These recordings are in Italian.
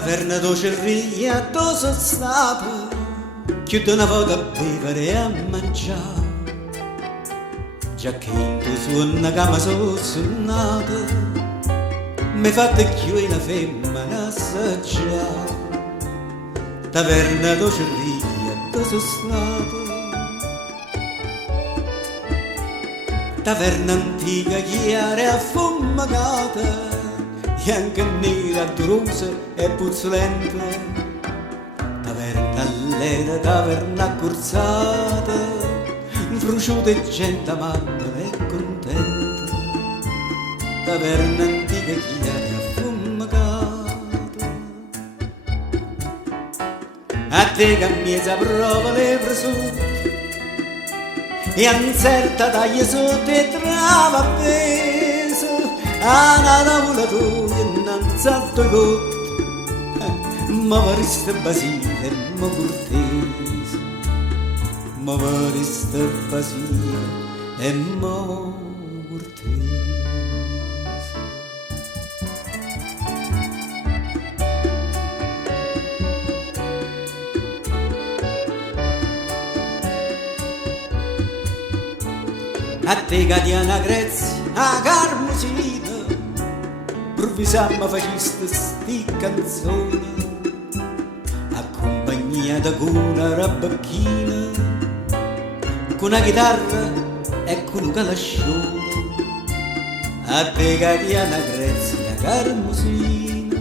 taverna d'Ocerria dove sono stata, più di una volta a bere e a mangiare. Già che in tu suona che mi sono suonata, mi fatta più una femmina assaggiare. Taverna d'Ocerria dove sono stata, taverna antica, chiara e affumicata, bianca e nera, durosa e puzzolente, taverna allena, taverna accorzata, frusciuta e gente amabile e contenta, taverna antica, chiara e affumicata. A te che mi prova le prosciutte e anzerta taglia sotto e trava appeso a una tavola tua innanzi a due cotte, ma variste basile e ma cortese, ma variste basile e ma cortese. A te Catiana Crezia, a Carmusina, provvisamma faciste sti canzone, accompagnata con una rabacchina, con una chitarra e con un calascione. A te Catiana Crezia, a Carmusina,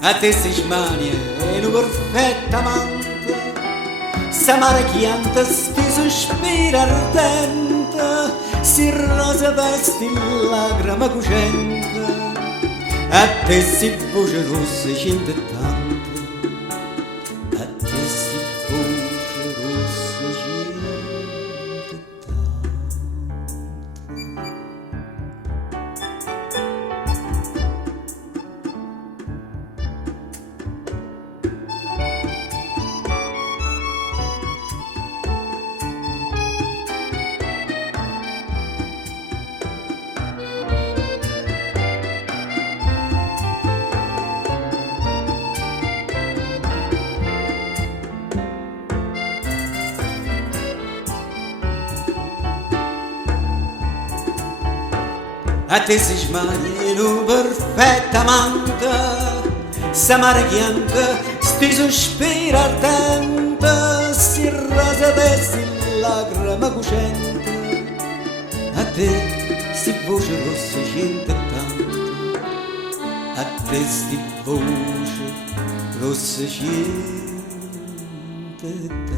a te Sismania e una perfetta amante, s'amara chianta sti sospira ardente, si rosa vesti lagrima cucente, a te si voce rossa cinte tante, a te si voce rossa cinte a te si smania in un perfetta amante, s'amara chianta, sti sospira ardente, si rosa vesti lagrima cucente, a te sti voce rossa cinte tanto, a te sti voce rossa cinte tanto.